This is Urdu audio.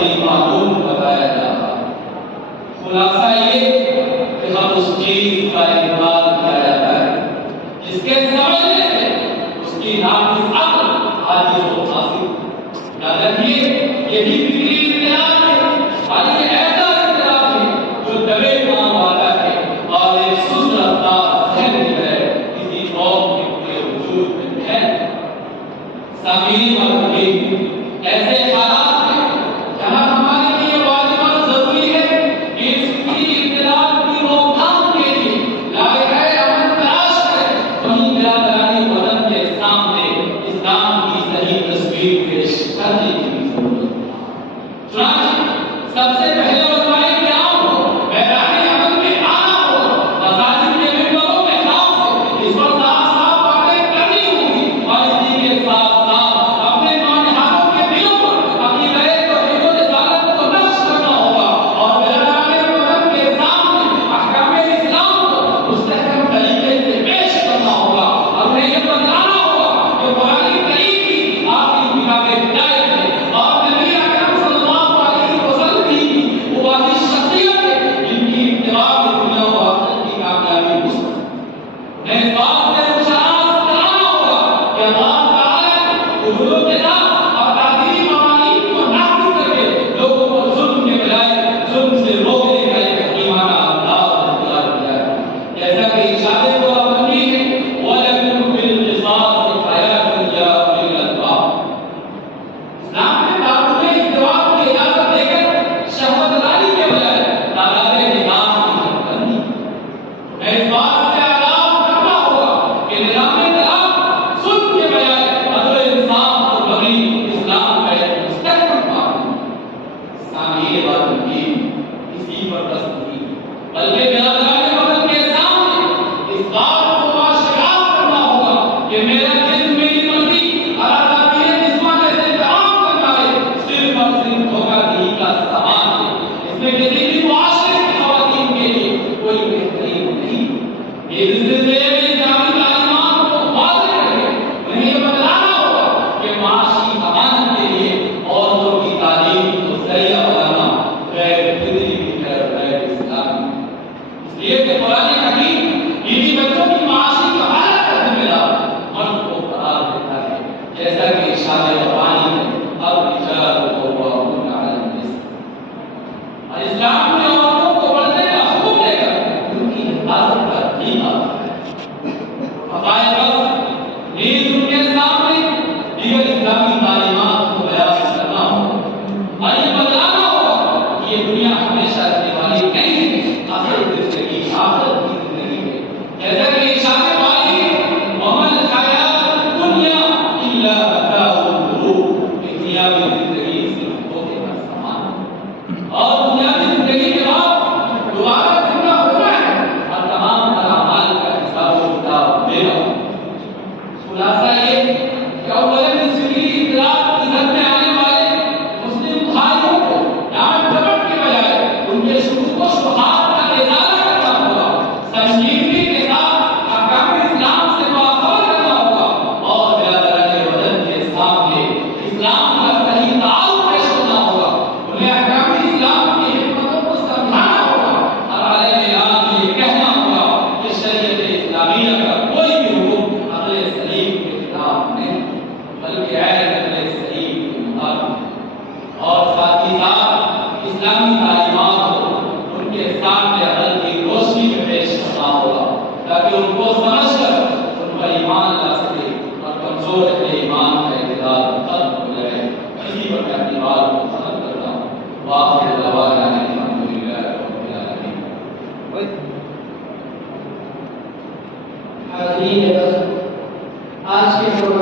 کوئی معلوم بتایا جا رہا ہے۔ خلاصہ یہ کہ ہم اس چیز کا انکار کیا جاتا ہے جس کے سمجھنے سے اس کی ناقص عقل عاجز و قاصر۔ یاد رکھیے یہی فکری اختلاف ہے، حالانکہ ایسا اختلاف ہے جو دبے کام والا ہے اور ایک سست رفتار ذہن کی ہے کسی قوم کے وجود میں ہے۔ سامعین اور ایسے حالات ہیں جہاں ہمارے لیے واجب اور ضروری ہے کہ اس فکری اختلاف کی روک تھام کے لیے لائحہ عمل تلاش کریں، وہیں برادرانی وطن کے سامنے اسلام کی صحیح تصویر پیش کرنے کی ضرورت ہے۔ چنانچہ سب سے پہلے علماء کرام کو میدان عمل میں آنا ہوگا، مساجد کے ممبروں میں خاص سے اس پر صاف صاف باتیں کرنی ہوگی اور اسی کے ساتھ ساتھ اپنے نونہاروں کے دلوں پر عقیدہ توحید و رسالت کو نقش کرنا ہوگا اور برادران وطن کے سامنے احکام اسلام کو مستحکم طریقے سے پیش کرنا ہوگا اور انہیں یہ بتانا ہوگا کہ قرآن کریم کی آخری کتاب ہدایت ہے اور نبی اکرم صلی اللہ علیہ وسلم کی وہ واحد شخصیت ہے جن کی اتباع میں دنیا و آخرت کی کامیابی مستقر ہے۔ انہیں اس بات سے مشاہد کرانا ہوگا کہ اللہ تعالیٰ نے حدود کے ساتھ اور تعزیری قوانین کو نافذ کر کے لوگوں کو ظلم کے بجائے ظلم سے روکنے کا ایک حکیمانہ انداز اختیار کیا ہے۔ جیسا کہ ارشاد کو اپنی ہے وَلَكُمْ فِي الْقِصَاصِ حَيَاةٌ يَا أُولِي الْأَلْبَابِ۔ اسلام نے دارالعلوم ازدواج کی اجازت دے کر شہوت رانی کے بجائے تعداد نکاح کی حد کر دی۔ انہیں اس بات سے آگاہ کرنا ہوگا کہ نظام طلاق ظلم کے بجائے عدل و انصاف اور بغی اسلام کا ایک مستحکم قانون ہے۔ سامعین بات کی اسی پر بس نہیں بلکہ برادران وطن کے سامنے اس بات کو آشکار کرنا ہوگا کہ میرا جسم میری مرضی اور آزادی جسمانی سے کام کرنا ہے صرف اور صرف دھوکہ دہی کا سامان ہے۔ اس میں کسی بھی معاشرے کی خواتین کے لیے کوئی بہترین نہیں۔ یہ سلسلے میں اسلامی تعلیمات کو واضح کریں، انہیں یہ بتلانا ہوگا کہ معاشی امانت کے لیے عورتوں کی تعلیم کو ذریعہ بنانا غیر فطری بھی ہے، غیر اسلامی۔ اس لیے کہ قرآن حکیم بیوی بچوں کی معاشی کفالت کا ذمہ دار مرد کو قرار دیتا ہے، جیسا کہ ارشاد ربانی ہے الرجال قوامون علی النساء۔ اور اسلام نے عورتوں کو پڑھنے کا حکم دے کر ان کی حفاظت کا طریقہ بتایا۔ حقائق بس نیز ان کے سامنے دیگر اسلامی تعلیمات کو بیان کرنا ہوگا اور یہ بتلانا ہوگا کہ یہ دنیا ہمیشہ رہنے والی نہیں ہے، اصل زندگی آخرت کی زندگی ہے۔ جیسا کہ ارشاد والی ہے وَمَا الْحَيَاةُ الدُّنْيَا إِلَّا مَتَاعُ الْغُرُورِ، کہ دنیاوی زندگی صرف دھوکے کا سامان ہے اور دنیاوی زندگی کے بعد دوبارہ زندہ ہونا ہے اور تمام اعمال کا حساب و کتاب دینا ہے۔ خلاصہ یہ کہ اولاً اس فکری اختلاف کی حد میں آنے والے مسلم بھائیوں کو ڈانٹ ڈپٹ کے بجائے ان کے شکوک و شبہات کا ازالہ کرنا ہوگا، سنجیدگی کے ساتھ احکام اسلام سے مواخذہ کرنا ہوگا اور برادران وطن کے سامنے اسلام کا صحیح تعارف پیش کرنا ہوگا، انہیں احکام اسلام کی حکمتوں کو سمجھانا ہوگا اور علیہ اعلان یہ کہنا ہوگا کہ شریعت اسلامیہ کا کوئی بھی حکم عقل سلیم کے خلاف نہیں بلکہ عین عقل سلیم کے مطابق ہے۔ اور ساتھ ہی ساتھ اسلامی تعلیمات کو ان کے سامنے عقل کی روشنی میں پیش کرنا ہوگا تاکہ ان کو سمجھ کر ان پر ایمان لا سکے اور کمزور اہل ایمان کا اعتدال ختم ہو جائے۔ اسی پر میں اپنی بات کو ختم کرتا ہوں۔ وآخر دعوانا الحمدللہ رب العالمین۔ حاضرین بس آج کے پروگرام